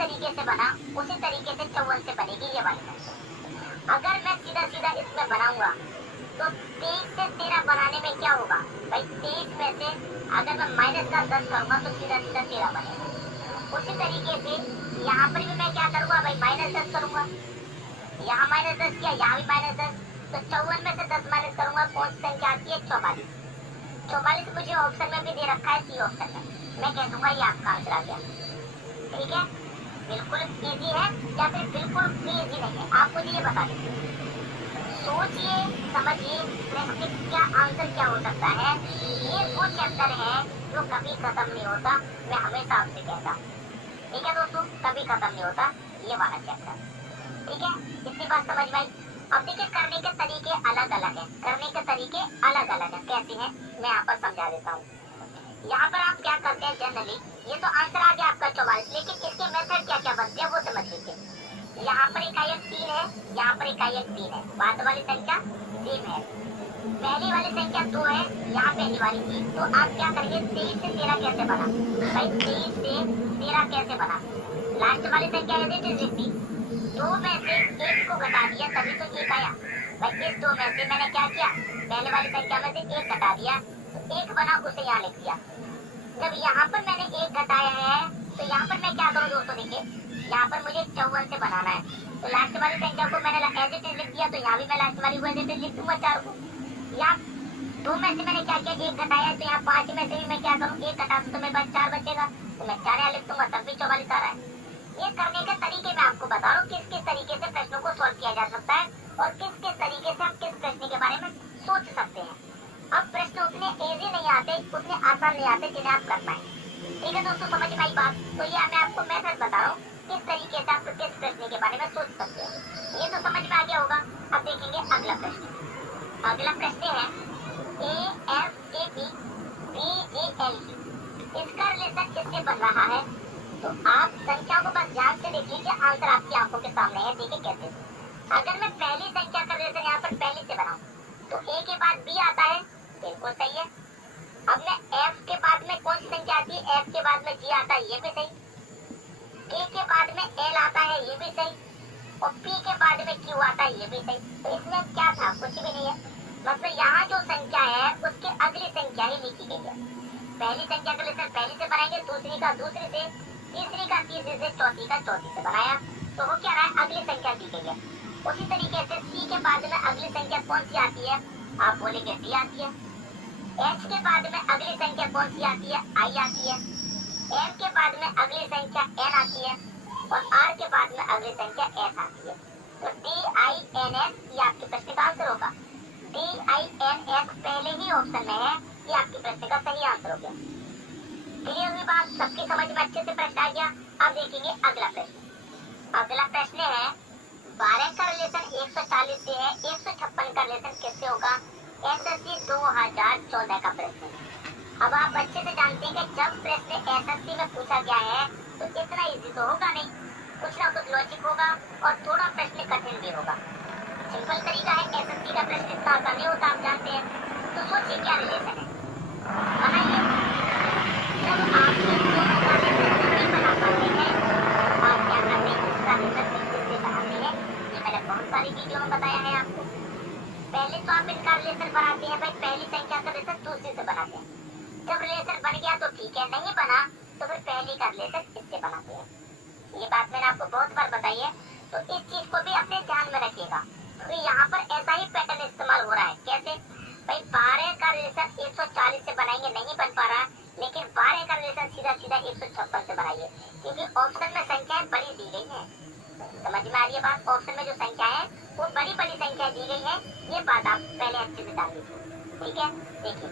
तरीके से बना उसी तरीके से 54 से बनेगी ये वाली संख्या। अगर मैं सीधा सीधा इसमें बनाऊंगा तो 23 से 13 बनाने में क्या होगा भाई, 23 में से अगर मैं माइनस का 10 करूंगा तो सीधा सीधा 13 बनेगा। उसी तरीके से यहाँ पर भी मैं क्या करूंगा भाई, माइनस 10 करूंगा, यहाँ माइनस 10 किया, यहाँ भी माइनस 10, तो 54 में से 10 माइनस करूंगा, कौन सी संख्या आती है 44। 44 मुझे ऑप्शन में भी दे रखा है, सी ऑप्शन में, मैं कह दूंगा ये आपका आंसर आ गया। ठीक है, बिल्कुल इजी है या फिर बिल्कुल भी इजी नहीं है, आप मुझे ये बता दीजिए। सोचिए समझिए प्रश्न का आंसर क्या हो सकता है। ये वो चैप्टर है जो कभी खत्म नहीं होता, मैं हमेशा आपसे कहता। ठीक है दोस्तों, कभी खत्म नहीं होता ये वाला चैप्टर। ठीक है, इतनी बात समझ में आई। अब देखिए करने के तरीके अलग अलग हैं, करने के तरीके अलग अलग हैं, कैसे हैं मैं यहाँ पर समझा देता हूँ। यहाँ पर आप क्या करते हैं जनरली, ये तो आंसर आ गया आपका 44, लेकिन इसके मेथड क्या क्या बनते हैं वो समझ लीजिए। यहाँ पर इकाइक 3 है, यहाँ पर इकाइक 3 है, बाद वाली संख्या सेम है, पहली वाली संख्या 2 है, यहाँ पहली वाली 3, तो आप क्या करेंगे 23 से 13 कैसे बना भाई, 23 से 13 कैसे बना, लास्ट वाली संख्या यदि लिख दी, 2 में से 1 को घटा दिया तभी तो 1 आया भाई। इस 2 में से मैंने क्या किया, पहले वाली संख्या में से 1 घटा दिया तो 1 बना, उसे यहाँ लिख दिया। जब यहाँ पर मैंने 1 घटाया है तो यहाँ पर मैं क्या करूँ दोस्तों, देखिए यहाँ पर मुझे 54 से बनाना है, तो लास्ट वाली संख्या को मैंने एज इट इज लिख दिया, तो यहाँ भी मैं लास्ट वाली को एज इट इज लिख दूंगा 4 को। यहाँ 2 में से मैंने क्या किया, 1 घटाया, तो यहाँ 5 में से भी मैं क्या करूँ 1 घटा दूँ तो मेरे पास 4 बचेगा, तो मैं 4 यहाँ लिख दूंगा, तब भी 44 आ रहा है। ये करने के तरीके मैं आपको बता रहा हूँ, किस किस तरीके से प्रश्नों को सॉल्व किया जा सकता है और किस किस तरीके से हम किस प्रश्न के बारे में सोच सकते हैं। अब प्रश्न उतने इजी नहीं आते, उतने आसान नहीं आते जिन्हें आप कर पाए। ठीक है दोस्तों, समझ में आई बात। तो ये मैं आपको मेथड बता रहा हूँ किस तरीके से आप किस प्रश्न के बारे में सोच सकते हैं, ये तो समझ में आ गया होगा। अब देखेंगे अगला प्रश्न। अगला प्रश्न है AFAB VALE, इसका रिलेशन किससे बन रहा है, तो आप संख्याओं को बस ध्यान से देख लीजिए, आंसर आपकी आंखों के सामने है। देखिए कैसे, अगर मैं पहली संख्या का रिलेशन यहाँ पर पहली से बनाऊं तो A के बाद B आता है, बिल्कुल सही है। अब मैं F के बाद में कौन सी संख्या आती है, F के बाद में G आता है, ये भी सही। K के बाद में L आता है, ये भी सही, और P के बाद में Q आता है, ये भी सही। तो इसमें क्या था, कुछ भी नहीं है, मतलब यहाँ जो संख्या है उसके अगली संख्या ही लिखी गई है। पहली संख्या का रिलेशन पहली से बनाएंगे, दूसरी का दूसरी से, तीसरी का तीसरी से, चौथी का चौथी से बनाया, तो वो क्या रहा है, अगली संख्या दी गई है। उसी तरीके से C के बाद में अगली संख्या कौन सी आती है, आप बोलेंगे D आती है। H के बाद में अगली संख्या कौन सी आती है, I आती है। M के बाद में अगली संख्या N आती है, और R के बाद में अगली संख्या S आती है। तो DINS ये आपके प्रश्न का आंसर होगा। DINS पहले ही ऑप्शन में है, ये आपके प्रश्न का सही आंसर हो गया। क्लियर हुई बात, सबकी समझ में अच्छे से प्रश्न आ गया। अब देखेंगे अगला प्रश्न। अगला प्रश्न है 12 का रिलेशन 140 से है, 156 का रिलेशन किससे होगा, SSC 2014 का प्रश्न। अब आप अच्छे से जानते हैं कि जब प्रश्न SSC में पूछा गया है तो इतना इजी तो होगा नहीं, कुछ ना कुछ लॉजिक होगा और थोड़ा प्रश्न कठिन भी होगा। सिंपल तरीका है, SSC का प्रश्न इतना आसान नहीं होता, आप जानते हैं। तो सोचिए क्या रिलेशन है, बनाइए। जब आप इन दोनों का रिलेशन नहीं बना पाते हैं, आप क्या करते हैं, इसका रिलेशन किससे बनाते हैं, ये मैंने बहुत सारी वीडियो में बताया है आपको। पहले तो आप इनका रिलेशन बनाते हैं भाई, पहली संख्या का रिलेशन दूसरी से बनाते हैं। जब रिलेशन बन गया तो ठीक है, नहीं बना तो फिर पहली का रिलेशन इससे बनाते हैं। ये बात मैंने आपको बहुत बार बताई है, तो इस चीज को भी अपने ध्यान में रखिएगा। तो यहाँ पर ऐसा ही पैटर्न इस्तेमाल हो रहा है। कैसे भाई, 12 का रिलेशन 140 से बनाएंगे, नहीं बन पा रहा, लेकिन 12 का रिलेशन सीधा सीधा 156 से बनाइए, क्योंकि ऑप्शन में संख्याएं बड़ी दी गई हैं। समझ में आ रही है बात, ऑप्शन में जो संख्या है वो बड़ी बड़ी संख्या दी गई है, ये बात आप पहले अच्छे से जान लीजिए। ठीक है, देखिए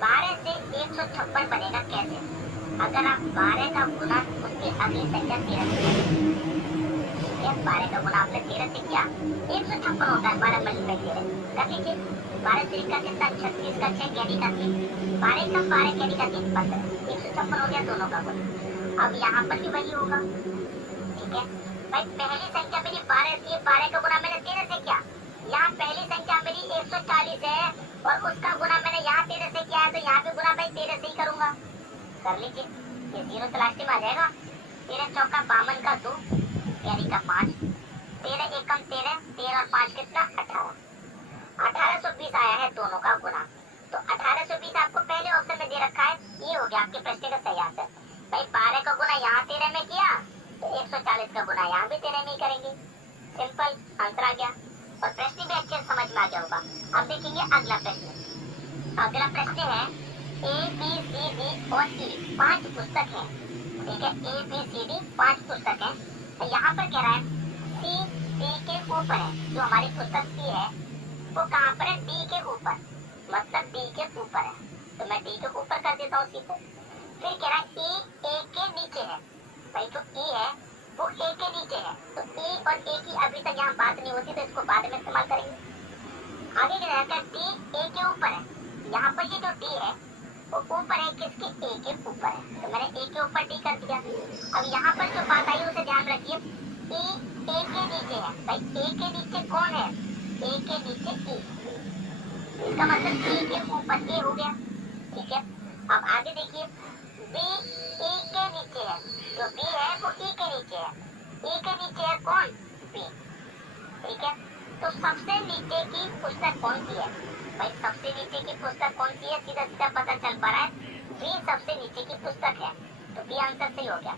12 से 156 बनेगा कैसे, अगर आप 12 का गुना उसकी अगली संख्या 13 से ठीक है, 12 का गुना आपने 13 से किया, 156 होता है। 12 मल्टीप्लाई 13 कर लीजिए, 12 3 का कितना, 36 का 6 कैरी का 3, 12 का 12 कैरी का 3 15, 156 हो गया दोनों का गुना। अब यहाँ पर भी वही होगा। ठीक है भाई, पहली संख्या मेरी 12 थी, 12 का गुना मैंने 13 से किया, यहाँ पहली संख्या मेरी 140 है और उसका गुना मैंने यहाँ 13 से किया है, तो यहाँ पे गुना भाई 13 से ही करूंगा। कर लीजिए, ये 0 तो लास्ट में आ जाएगा। 13 चौका 52 का 13, 13 और 5 कितना 18, 1820 आया है दोनों का गुना। तो 1820 आपको पहले ऑप्शन में दे रखा है, ये हो गया आपके प्रश्न का सही आंसर। भाई 12 का गुना यहाँ 13 में किया तो 140 का गुना यहाँ भी 13 में ही करेंगे, सिंपल आंसर आ गया। और प्रश्न भी अच्छे समझ में आ गया होगा। अब देखेंगे अगला प्रश्न। अगला प्रश्न है ए बी सी डी और ई 5 पुस्तक है, ठीक है, ए बी सी डी 5 पुस्तक है। तो यहाँ पर कह रहा है सी डी के ऊपर है, जो हमारी पुस्तक सी है वो कहाँ पर है, डी के ऊपर, मतलब डी के ऊपर है, तो मैं डी के ऊपर कर देता हूँ सी को। फिर कह रहा है ई ए के नीचे है, भाई जो ई है वो ए के नीचे है, तो ई और ए की अभी तक यहाँ बात नहीं होती, तो इसको बाद में इस्तेमाल करेंगे। आगे कह रहा है डी ए के ऊपर है, यहाँ पर ये जो डी है वो ऊपर है किसके, ए के ऊपर है, तो मैंने ए के ऊपर डी कर दिया। अब यहाँ पर जो बात आई उसे ध्यान रखिए, ई ए के नीचे है, भाई ए के नीचे कौन है, ए के नीचे ई, इसका मतलब ए के ऊपर ए हो गया, ठीक है। अब आगे देखिए बी ई के नीचे है, जो बी है वो ई के नीचे है, ई के नीचे है कौन, बी, ठीक है। तो सबसे नीचे की पुस्तक कौन सी है, भाई सबसे नीचे की पुस्तक कौन सी है, सीधा सीधा पता चल पा रहा है बी सबसे नीचे की पुस्तक है, तो बी आंसर सही हो गया।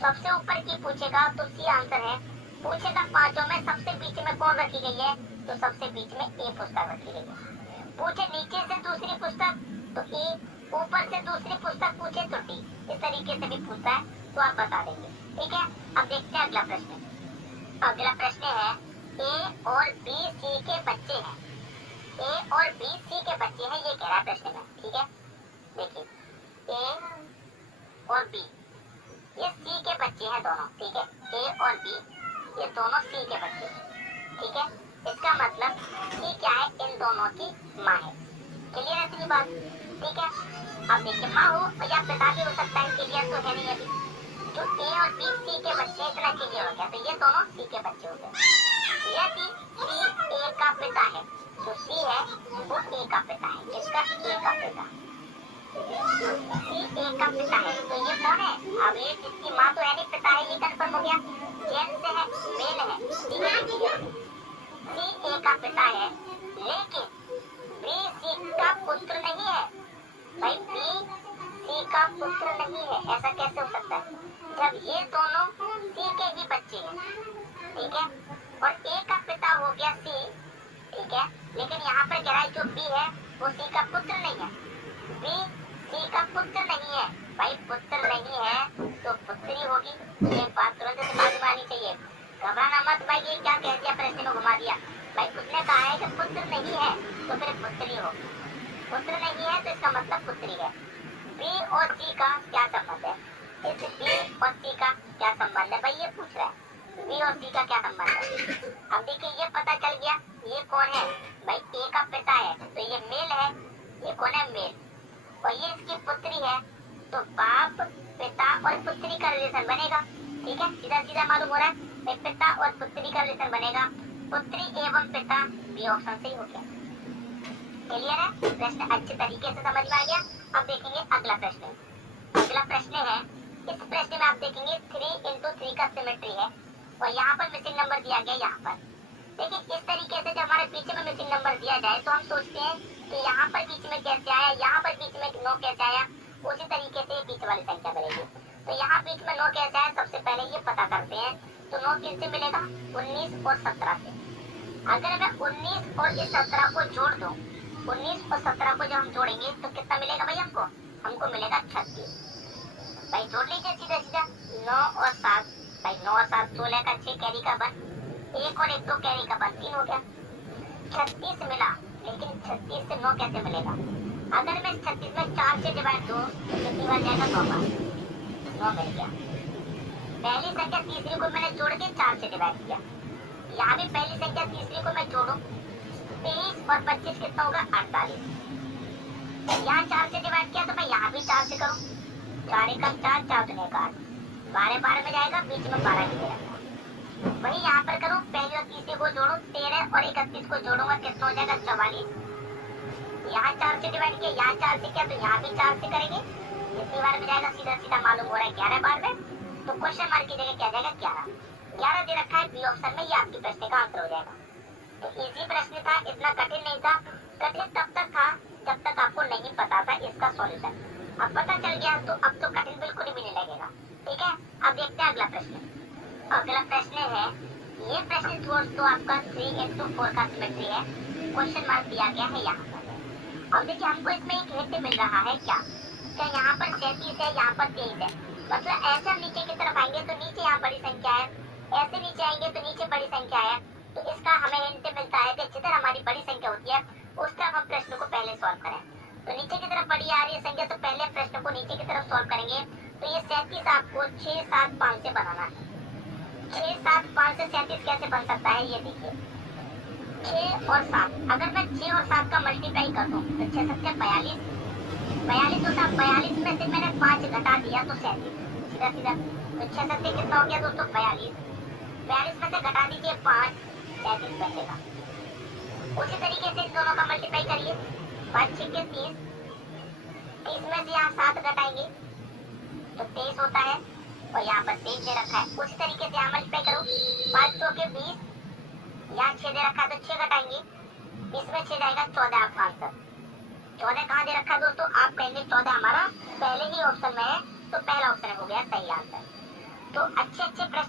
सबसे ऊपर की पूछेगा तो सी आंसर है, पूछेगा पांचों में सबसे बीच में कौन रखी गई है, तो सबसे बीच में ए पुस्तक रखी गई है। पूछे नीचे से दूसरी पुस्तक तो ए, ऊपर से दूसरी पुस्तक पूछे तो डी, इस तरीके से भी पूछता है तो आप बता देंगे, ठीक है। अब देखते हैं अगला प्रश्न। अगला प्रश्न है ए और बी सी के बच्चे हैं, ए और बी सी के बच्चे हैं, ये कह रहा है प्रश्न में, ठीक है। देखिए ए और बी ये सी के बच्चे हैं दोनों, ठीक है, ए और बी ये दोनों सी के बच्चे, ठीक है। इसका मतलब सी क्या है, इन दोनों की माँ है, क्लियर है इतनी बात, ठीक है। अब देखिए माँ हो या पिता भी हो सकता है, क्लियर तो है नहीं अभी, जो ए और बी सी के बच्चे इतना क्लियर हो गया, तो ये दोनों सी के बच्चे हो गए। यदि सी ए का पिता है, जो सी है वो ए का पिता है, इसका ए का पिता, सी ए का पिता है, तो ये कौन है, अब ये जिसकी माँ तो है नहीं, पिता है, ये कंफर्म हो गया, जेंट्स है, मेल है, ठीक है। सी ए का पिता है, लेकिन बी सी का पुत्र नहीं है, भाई बी सी का पुत्र नहीं है, ऐसा कैसे हो सकता है, जब ये दोनों सी के ही बच्चे हैं, ठीक है, और ए का पिता हो गया सी, ठीक है। लेकिन यहाँ पर कह रहा है जो बी है वो सी का पुत्र नहीं है, बी सी का पुत्र नहीं है, भाई पुत्र नहीं है तो पुत्री होगी, ये बात तुरंत दिमाग में आनी चाहिए, घबराना मत भाई, ये क्या कह दिया, प्रश्न में घुमा दिया, भाई उसने कहा है कि पुत्र नहीं है तो फिर पुत्री हो, पुत्र नहीं है तो इसका मतलब पुत्री है। बी और सी का क्या संबंध है, इस बी और सी का क्या संबंध है, भाई ये पूछ रहा है बी और सी का क्या संबंध है। अब देखिए ये पता चल गया, ये कौन है, भाई ए का पिता है, तो ये मेल है, ये कौन है, मेल, और ये इसकी पुत्री है, तो बाप पिता और पुत्री का रिलेशन बनेगा, ठीक है, सीधा सीधा मालूम हो रहा है, पिता और पुत्री का रिलेशन बनेगा, पुत्री एवं पिता, बी ऑप्शन सही हो गया, क्लियर है, प्रश्न अच्छे तरीके से समझ में आ गया। अब देखेंगे अगला प्रश्न। अगला प्रश्न है, इस प्रश्न में आप देखेंगे 3x3 का सिमेट्री है और यहाँ पर मिसिंग नंबर दिया गया, यहाँ पर देखिए इस तरीके से जब हमारे बीच में मिसिंग नंबर दिया जाए तो हम सोचते हैं कि यहाँ पर बीच में कैसे आया, यहाँ पर बीच में 9 कैसे आया, उसी तरीके से बीच वाली संख्या बनेगी। तो यहाँ बीच में 9 कैसे आया, सबसे पहले ये पता करते हैं, तो 9 किससे मिलेगा, 19 और 17 से। अगर मैं 19 और इस 17 को जोड़ दूं, 19 और 17 को जब हम जोड़ेंगे तो कितना मिलेगा भाई हमको मिलेगा 36, भाई जोड़ लीजिए सीधा सीधा, 9 और 7, भाई 9 और 7 16 का 6 कैरी का 1, 1 और 1 2 कैरी का 3 हो गया, 36 मिला। लेकिन 36 से 9 कैसे मिलेगा, अगर मैं 36 में 4 से डिवाइड दूं तो कितनी बार जाएगा, 9 बार, 9 मिल गया। पहली संख्या तीसरी को मैंने जोड़ के 4 से डिवाइड किया, यहाँ भी पहली संख्या तीसरी को मैं जोड़ूं 23 और 25 कितना होगा, 48, यहाँ 4 से डिवाइड किया तो मैं यहाँ भी 4 से करूँ, 4 एकम 4, 4 दूनी 8, 12 12 में जाएगा, बीच में 12 की जाएगा। वही यहाँ पर करूँ, पहली और तीसरी को जोड़ूं 13 और 31 को जोड़ूंगा, कितना हो जाएगा, 44, यहाँ 4 से डिवाइड किया, यहाँ 4 से किया तो यहाँ भी 4 से करेंगे, कितनी बार में जाएगा, सीधा सीधा मालूम हो रहा है 11 बार में, तो क्वेश्चन मार्क की जगह क्या जाएगा, 11। 11 दे रखा है बी ऑप्शन में, ये आपके प्रश्न का आंसर हो जाएगा। तो इजी प्रश्न था, इतना कठिन नहीं था। कठिन तब तक था जब तक आपको नहीं पता था इसका सॉल्यूशन। अब पता चल गया तो अब तो कठिन बिल्कुल भी नहीं लगेगा। ठीक है, अब देखते हैं अगला प्रश्न। अगला प्रश्न है, ये प्रश्न दोस्तों आपका 3:4 का सिमेट्री है, क्वेश्चन मार्क दिया गया है यहाँ पर। अब देखिए हमको इसमें एक हिंट मिल रहा है, क्या यहाँ पर 37 है, यहाँ पर 23 है। मतलब ऐसे हम नीचे की तरफ आएंगे तो नीचे यहाँ बड़ी संख्या है, ऐसे नीचे आएंगे तो नीचे बड़ी संख्या है। तो इसका हमें हिंट मिलता है कि जिधर हमारी बड़ी संख्या होती है उस तरफ हम प्रश्न को पहले सॉल्व करें। तो नीचे की तरफ बड़ी आ रही है संख्या, तो पहले प्रश्न को नीचे की तरफ सॉल्व करेंगे। तो ये 37 आपको 6, 7, 5 से बनाना है। 6, 7, 5 से 37 कैसे बन सकता है, ये देखिए 6 और 7, अगर मैं 6 और 7 का मल्टीप्लाई कर दूं तो 6 7 42, 42 होता, 42 में से मैंने 5 घटा दिया तो 37, सीधा सीधा। तो 6 7 कितना हो गया दोस्तों, 42, 42 में से घटा दीजिए 5, 37 बचेगा। उसी तरीके से इन दोनों का मल्टीप्लाई करिए, 5 6 के 30, 30 में से यहाँ 7 घटाएंगे तो 23 होता है, और यहाँ पर 23 दे रखा है। उसी तरीके से यहाँ मल्टीप्लाई करो, 5 2 के 20, यहाँ 6 दे रखा है तो 6 घटाएंगे, 20 में 6 जाएगा 14 आपका आंसर। 14 कहाँ दे रखा है दोस्तों, आप कहेंगे 14 हमारा पहले ही ऑप्शन में है, तो पहला ऑप्शन हो गया सही आंसर। तो अच्छे प्रश्न